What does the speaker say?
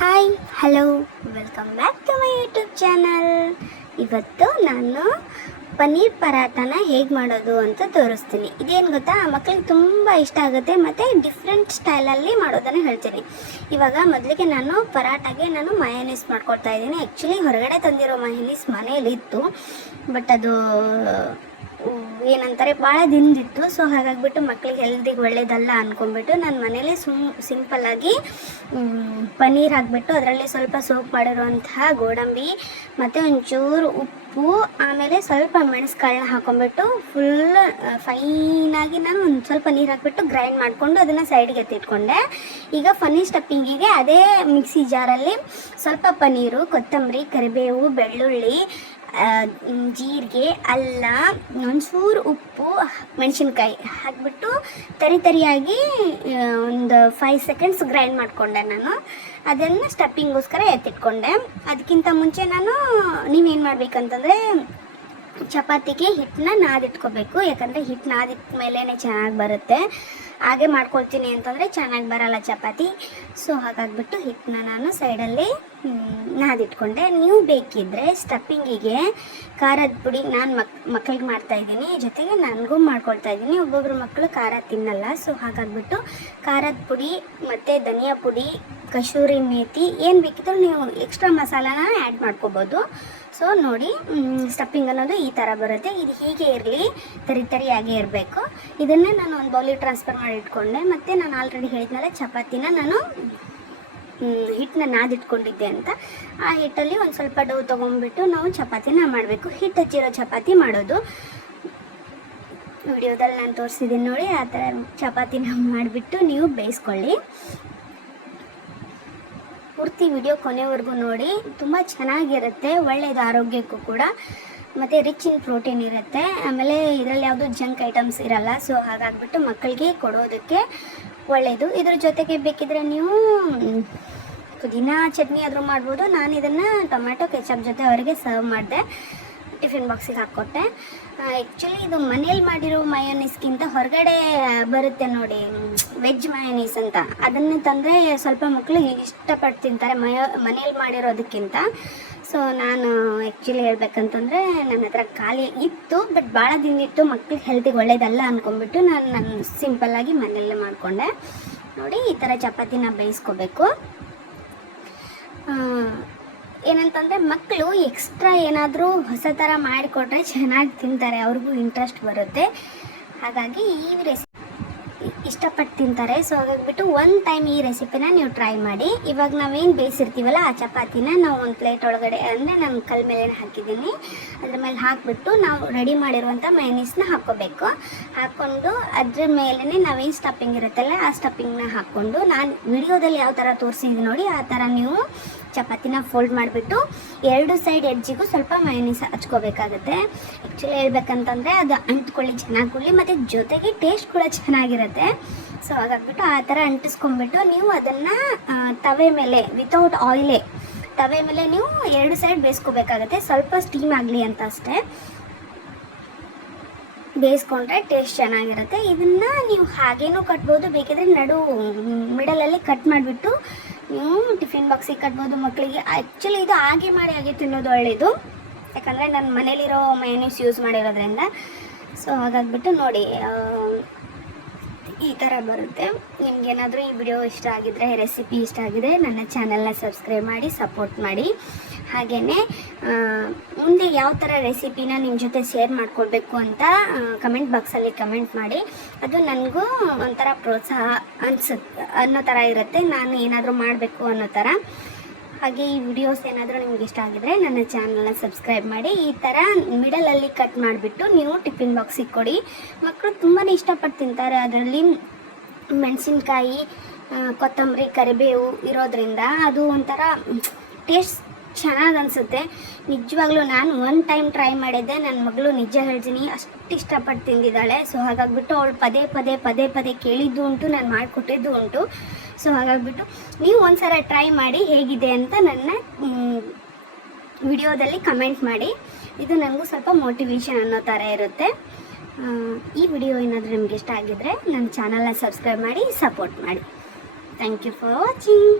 Hi hello welcome back to my YouTube channel. ಇವತ್ತು ನಾನು ಪನ್ನೀರ್ ಪರಾಟನ ಹೇಗೆ ಮಾಡೋದು ಅಂತ ತೋರಿಸ್ತೀನಿ. ಇದೇನು ಗೊತ್ತಾ, ಮಕ್ಕಳಿಗೆ ತುಂಬ ಇಷ್ಟ ಆಗುತ್ತೆ ಮತ್ತು ಡಿಫ್ರೆಂಟ್ ಸ್ಟೈಲಲ್ಲಿ ಮಾಡೋದನ್ನು ಹೇಳ್ತೀನಿ. ಇವಾಗ ಮೊದಲಿಗೆ ನಾನು ಪರಾಟಾಗೆ ಮಯೋನೀಸ್ ಮಾಡ್ಕೊಳ್ತಾ ಇದ್ದೀನಿ. ಆ್ಯಕ್ಚುಲಿ ಹೊರಗಡೆ ತಂದಿರೋ ಮಯೋನೀಸ್ ಮನೇಲಿತ್ತು, ಬಟ್ ಅದು ಏನಂತಾರೆ ಭಾಳ ದಿನದಿತ್ತು. ಸೊ ಹಾಗಾಗಿಬಿಟ್ಟು ಮಕ್ಕಳಿಗೆ ಹೆಲ್ದಿಗೆ ಒಳ್ಳೇದಲ್ಲ ಅಂದ್ಕೊಂಡ್ಬಿಟ್ಟು ನಾನು ಮನೇಲಿ ಸಿಂಪಲ್ಲಾಗಿ ಪನ್ನೀರ್ ಹಾಕಿಬಿಟ್ಟು ಅದರಲ್ಲಿ ಸ್ವಲ್ಪ ಸೋಪ್ ಮಾಡಿರುವಂತಹ ಗೋಡಂಬಿ ಮತ್ತು ಒಂಚೂರು ಉಪ್ಪು, ಆಮೇಲೆ ಸ್ವಲ್ಪ ಮೆಣಸುಕಾಳನ್ನ ಹಾಕೊಂಡ್ಬಿಟ್ಟು ಫುಲ್ ಫೈನಾಗಿ ನಾನು ಒಂದು ಸ್ವಲ್ಪ ನೀರು ಹಾಕಿಬಿಟ್ಟು ಗ್ರೈಂಡ್ ಮಾಡಿಕೊಂಡು ಅದನ್ನು ಸೈಡ್ಗೆ ಎತ್ತಿಟ್ಕೊಂಡೆ. ಈಗ ಪನ್ನೀರ್ ಸ್ಟಫಿಂಗಿಗೆ ಅದೇ ಮಿಕ್ಸಿ ಜಾರಲ್ಲಿ ಸ್ವಲ್ಪ ಪನ್ನೀರು, ಕೊತ್ತಂಬರಿ, ಕರಿಬೇವು, ಬೆಳ್ಳುಳ್ಳಿ, ಜೀರಿಗೆ, ಅಲ್ಲ, ಒಂಚೂರು ಉಪ್ಪು, ಮೆಣಸಿನ್ಕಾಯಿ ಹಾಕಿಬಿಟ್ಟು ತರಿಯಾಗಿ ಒಂದು 5 ಸೆಕೆಂಡ್ಸ್ ಗ್ರೈಂಡ್ ಮಾಡಿಕೊಂಡೆ. ನಾನು ಅದನ್ನು ಸ್ಟಫಿಂಗೋಸ್ಕರ ಎತ್ತಿಟ್ಕೊಂಡೆ. ಅದಕ್ಕಿಂತ ಮುಂಚೆ ನೀವೇನು ಮಾಡಬೇಕಂತಂದರೆ ಚಪಾತಿಗೆ ಹಿಟ್ಟನ್ನ ನಾದಿಟ್ಕೋಬೇಕು. ಯಾಕಂದರೆ ಹಿಟ್ಟು ನಾದಿಟ್ಟ ಮೇಲೇ ಚೆನ್ನಾಗಿ ಬರುತ್ತೆ. ಹಾಗೆ ಮಾಡ್ಕೊಳ್ತೀನಿ ಅಂತಂದರೆ ಚೆನ್ನಾಗಿ ಬರಲ್ಲ ಚಪಾತಿ. ಸೊ ಹಾಗಾಗಿಬಿಟ್ಟು ಹಿಟ್ಟನ್ನ ನಾನು ಸೈಡಲ್ಲಿ ನಾದಿಟ್ಕೊಂಡೆ. ನೀವು ಬೇಕಿದ್ದರೆ ಸ್ಟಫಿಂಗಿಗೆ ಖಾರದ ಪುಡಿ, ನಾನು ಮಕ್ಕಳಿಗೆ ಮಾಡ್ತಾಯಿದ್ದೀನಿ, ಜೊತೆಗೆ ನನಗೂ ಮಾಡ್ಕೊಳ್ತಾ ಇದ್ದೀನಿ. ಒಬ್ಬೊಬ್ಬರು ಮಕ್ಕಳು ಖಾರ ತಿನ್ನಲ್ಲ. ಸೊ ಹಾಗಾಗಿಬಿಟ್ಟು ಖಾರದ ಪುಡಿ ಮತ್ತು ಧನಿಯಾ ಪುಡಿ, ಕಸೂರಿ ಮೇಥಿ ಏನು ಬೇಕಿದ್ರೂ ನೀವು ಎಕ್ಸ್ಟ್ರಾ ಮಸಾಲಾನ ಆ್ಯಡ್ ಮಾಡ್ಕೋಬೋದು. ಸೊ ನೋಡಿ, ಸ್ಟಫಿಂಗ್ ಅನ್ನೋದು ಈ ಥರ ಬರುತ್ತೆ. ಇದು ಹೀಗೆ ಇರಲಿ, ತರಿಯಾಗೇ ಇರಬೇಕು. ಇದನ್ನೇ ನಾನು ಒಂದು ಬೌಲಿಗೆ ಟ್ರಾನ್ಸ್ಫರ್ ಮಾಡಿ ಇಟ್ಕೊಂಡೆ. ಮತ್ತು ನಾನು ಆಲ್ರೆಡಿ ಹೇಳಿದ್ನಲ್ಲ, ಚಪಾತಿನ ನಾನು ಹಿಟ್ಟನ್ನ ನಾದಿಟ್ಕೊಂಡಿದ್ದೆ ಅಂತ. ಆ ಹಿಟ್ಟಲ್ಲಿ ಒಂದು ಸ್ವಲ್ಪ ಡೌ ತೊಗೊಂಡ್ಬಿಟ್ಟು ನಾವು ಚಪಾತಿನ ಮಾಡಬೇಕು. ಹಿಟ್ಟು ಹಚ್ಚಿರೋ ಚಪಾತಿ ಮಾಡೋದು. ವಿಡಿಯೋದಲ್ಲಿ ನಾನು ತೋರಿಸಿದ್ದೀನಿ ನೋಡಿ, ಆ ಥರ ಚಪಾತಿನ ಮಾಡಿಬಿಟ್ಟು ನೀವು ಬೇಯಿಸ್ಕೊಳ್ಳಿ. ಪೂರ್ತಿ ವಿಡಿಯೋ ಕೊನೆವರೆಗೂ ನೋಡಿ, ತುಂಬ ಚೆನ್ನಾಗಿರುತ್ತೆ, ಒಳ್ಳೆಯದು ಆರೋಗ್ಯಕ್ಕೂ ಕೂಡ, ಮತ್ತು ರಿಚ್ ಇನ್ ಪ್ರೋಟೀನ್ ಇರುತ್ತೆ. ಆಮೇಲೆ ಇದರಲ್ಲಿ ಯಾವುದೂ ಜಂಕ್ ಐಟಮ್ಸ್ ಇರಲ್ಲ. ಸೊ ಹಾಗಾಗಿಬಿಟ್ಟು ಮಕ್ಕಳಿಗೆ ಕೊಡೋದಕ್ಕೆ ಒಳ್ಳೆಯದು. ಇದ್ರ ಜೊತೆಗೆ ಬೇಕಿದ್ರೆ ನೀವು ಪುದೀನ ಚಟ್ನಿ ಆದರೂ ಮಾಡ್ಬೋದು. ನಾನು ಇದನ್ನು ಟೊಮ್ಯಾಟೊ ಕೆಚಪ್ ಜೊತೆ ಅವರಿಗೆ ಸರ್ವ್ ಮಾಡಿದೆ, ಟಿಫಿನ್ ಬಾಕ್ಸಿಗೆ ಹಾಕ್ಕೊಟ್ಟೆ. ಆ್ಯಕ್ಚುಲಿ ಇದು ಮನೇಲಿ ಮಾಡಿರೋ ಮಯೋನೀಸ್ಗಿಂತ ಹೊರಗಡೆ ಬರುತ್ತೆ ನೋಡಿ, ವೆಜ್ ಮಯೋನೀಸ್ ಅಂತ, ಅದನ್ನು ತಂದರೆ ಸ್ವಲ್ಪ ಮಕ್ಕಳು ಇಷ್ಟಪಟ್ಟು ತಿಂತಾರೆ ಮನೇಲಿ ಮಾಡಿರೋದಕ್ಕಿಂತ. ಸೊ ನಾನು ಆ್ಯಕ್ಚುಲಿ ಹೇಳ್ಬೇಕಂತಂದರೆ ನನ್ನ ಹತ್ರ ಖಾಲಿ ಇತ್ತು, ಬಟ್ ಭಾಳ ದಿನ ಇತ್ತು, ಮಕ್ಳಿಗೆ ಹೆಲ್ತಿಗೆ ಒಳ್ಳೇದಲ್ಲ ಅಂದ್ಕೊಂಡ್ಬಿಟ್ಟು ನಾನು ಸಿಂಪಲ್ಲಾಗಿ ಮನೆಯಲ್ಲೇ ಮಾಡಿಕೊಂಡೆ. ನೋಡಿ, ಈ ಥರ ಚಪಾತಿನ ಬೇಯಿಸ್ಕೋಬೇಕು. ಏನಂತಂದರೆ ಮಕ್ಕಳು ಎಕ್ಸ್ಟ್ರಾ ಏನಾದರೂ ಹೊಸ ಥರ ಮಾಡಿಕೊಟ್ರೆ ಚೆನ್ನಾಗಿ ತಿಂತಾರೆ, ಅವ್ರಿಗೂ ಇಂಟ್ರೆಸ್ಟ್ ಬರುತ್ತೆ. ಹಾಗಾಗಿ ಈ ರೆಸಿಪಿ ಇಷ್ಟಪಟ್ಟು ತಿಂತಾರೆ. ಸೊ ಹಾಗಾಗಿಬಿಟ್ಟು ಒಂದು ಟೈಮ್ ಈ ರೆಸಿಪಿನ ನೀವು ಟ್ರೈ ಮಾಡಿ. ಇವಾಗ ನಾವೇನು ಬೇಯಿಸಿರ್ತೀವಲ್ಲ, ಆ ಚಪಾತಿನ ನಾವು ಒಂದು ಪ್ಲೇಟ್ ಒಳಗಡೆ, ಅಂದರೆ ನಾನು ಕಲ್ ಮೇಲೆ ಹಾಕಿದ್ದೀನಿ, ಅದ್ರ ಮೇಲೆ ಹಾಕಿಬಿಟ್ಟು ನಾವು ರೆಡಿ ಮಾಡಿರುವಂಥ ಮಯೋನೀಸ್ನ ಹಾಕ್ಕೋಬೇಕು. ಹಾಕ್ಕೊಂಡು ಅದ್ರ ಮೇಲೇ ನಾವೇನು ಸ್ಟಫಿಂಗ್ ಇರುತ್ತಲ್ಲ, ಆ ಸ್ಟಫಿಂಗ್ನ ಹಾಕ್ಕೊಂಡು, ನಾನು ವಿಡಿಯೋದಲ್ಲಿ ಯಾವ ಥರ ತೋರಿಸಿದ್ದೀನಿ ನೋಡಿ, ಆ ಥರ ನೀವು ಚಪಾತಿನ ಫೋಲ್ಡ್ ಮಾಡಿಬಿಟ್ಟು 2 ಸೈಡ್ ಎಡ್ಜಿಗೂ ಸ್ವಲ್ಪ ಮಯೋನೀಸ್ ಹಚ್ಕೋಬೇಕಾಗುತ್ತೆ. ಆ್ಯಕ್ಚುಲಿ ಹೇಳ್ಬೇಕಂತಂದರೆ ಅದು ಅಂಟ್ಕೊಳ್ಳಿ, ಚೆನ್ನಾಗಿ ಮತ್ತು ಜೊತೆಗೆ ಟೇಸ್ಟ್ ಕೂಡ ಚೆನ್ನಾಗಿರುತ್ತೆ. ಸೊ ಹಾಗಾಗ್ಬಿಟ್ಟು ಆ ಥರ ಅಂಟಿಸ್ಕೊಂಡ್ಬಿಟ್ಟು ನೀವು ಅದನ್ನು ತವೆ ಮೇಲೆ ವಿತೌಟ್ ಆಯಿಲೇ ತವೆ ಮೇಲೆ ನೀವು 2 ಸೈಡ್ ಬೇಯಿಸ್ಕೋಬೇಕಾಗತ್ತೆ. ಸ್ವಲ್ಪ ಸ್ಟೀಮ್ ಆಗಲಿ ಅಂತ ಅಷ್ಟೇ, ಬೇಯಿಸ್ಕೊಂಡ್ರೆ ಟೇಸ್ಟ್ ಚೆನ್ನಾಗಿರುತ್ತೆ. ಇದನ್ನು ನೀವು ಹಾಗೇನೂ ಕಟ್ಬೋದು, ಬೇಕಿದ್ರೆ ಮಿಡಲಲ್ಲಿ ಕಟ್ ಮಾಡಿಬಿಟ್ಟು ನೀವು ಟಿಫಿನ್ ಬಾಕ್ಸಿಗೆ ಕಟ್ಬೋದು ಮಕ್ಕಳಿಗೆ. ಆ್ಯಕ್ಚುಲಿ ಇದು ಹಾಗೆ ತಿನ್ನೋದು ಒಳ್ಳೆಯದು, ಯಾಕಂದರೆ ನಾನು ಮನೇಲಿರೋ ಮಯೋನೀಸ್ ಯೂಸ್ ಮಾಡಿರೋದ್ರಿಂದ. ಸೊ ಹಾಗಾಗಿಬಿಟ್ಟು ನೋಡಿ, ಈ ಥರ ಬರುತ್ತೆ. ನಿಮ್ಗೇನಾದರೂ ಈ ವಿಡಿಯೋ ಇಷ್ಟ ಆಗಿದ್ರೆ, ರೆಸಿಪಿ ಇಷ್ಟ ಆಗಿದ್ರೆ ನನ್ನ ಚಾನಲ್ನ ಸಬ್ಸ್ಕ್ರೈಬ್ ಮಾಡಿ ಸಪೋರ್ಟ್ ಮಾಡಿ. ಹಾಗೆಯೇ ಮುಂದೆ ಯಾವ ಥರ ರೆಸಿಪಿನ ನಿಮ್ಮ ಜೊತೆ ಶೇರ್ ಮಾಡ್ಕೊಳ್ಬೇಕು ಅಂತ ಕಮೆಂಟ್ ಬಾಕ್ಸಲ್ಲಿ ಕಮೆಂಟ್ ಮಾಡಿ. ಅದು ನನಗೂ ಒಂಥರ ಪ್ರೋತ್ಸಾಹ ಅನ್ನೋ ಥರ ಇರುತ್ತೆ, ನಾನು ಏನಾದರೂ ಮಾಡಬೇಕು ಅನ್ನೋ ಥರ. ಹಾಗೆ ಈ ವಿಡಿಯೋಸ್ ಏನಾದರೂ ನಿಮ್ಗೆ ಇಷ್ಟ ಆಗಿದ್ರೆ ನನ್ನ ಚಾನಲ್ನ ಸಬ್ಸ್ಕ್ರೈಬ್ ಮಾಡಿ. ಈ ಥರ ಮಿಡಲಲ್ಲಿ ಕಟ್ ಮಾಡಿಬಿಟ್ಟು ನೀವು ಟಿಫಿನ್ ಬಾಕ್ಸಿಗೆ ಕೊಡಿ, ಮಕ್ಕಳು ತುಂಬಾ ಇಷ್ಟಪಟ್ಟು ತಿಂತಾರೆ. ಅದರಲ್ಲಿ ಮೆಣಸಿನ್ಕಾಯಿ, ಕೊತ್ತಂಬರಿ, ಕರಿಬೇವು ಇರೋದ್ರಿಂದ ಅದು ಒಂಥರ ಟೇಸ್ಟ್ ಚೆನ್ನಾಗಿ ಅನಿಸುತ್ತೆ. ನಿಜವಾಗ್ಲೂ ನಾನು ಒಂದು ಟೈಮ್ ಟ್ರೈ ಮಾಡಿದ್ದೆ, ನನ್ನ ಮಗಳು ನಿಜ ಹೇಳ್ತೀನಿ ಅಷ್ಟು ಇಷ್ಟಪಟ್ಟು ತಿಂದಿದ್ದಾಳೆ. ಸೊ ಹಾಗಾಗಿಬಿಟ್ಟು ಅವಳು ಪದೇ ಕೇಳಿದ್ದು ಉಂಟು, ನಾನು ಮಾಡಿಕೊಟ್ಟಿದ್ದು ಉಂಟು. ಸೊ ಹಾಗಾಗಿಬಿಟ್ಟು ನೀವು ಒಂದ್ಸಲ ಟ್ರೈ ಮಾಡಿ ಹೇಗಿದೆ ಅಂತ ನನ್ನ ವಿಡಿಯೋದಲ್ಲಿ ಕಮೆಂಟ್ ಮಾಡಿ. ಇದು ನನಗೂ ಸ್ವಲ್ಪ ಮೋಟಿವೇಶನ್ ಅನ್ನೋ ಥರ ಇರುತ್ತೆ. ಈ ವಿಡಿಯೋ ಏನಾದರೂ ನಿಮ್ಗೆ ಇಷ್ಟ ಆಗಿದ್ರೆ ನನ್ನ ಚಾನಲ್ನ ಸಬ್ಸ್ಕ್ರೈಬ್ ಮಾಡಿ ಸಪೋರ್ಟ್ ಮಾಡಿ. Thank you for watching.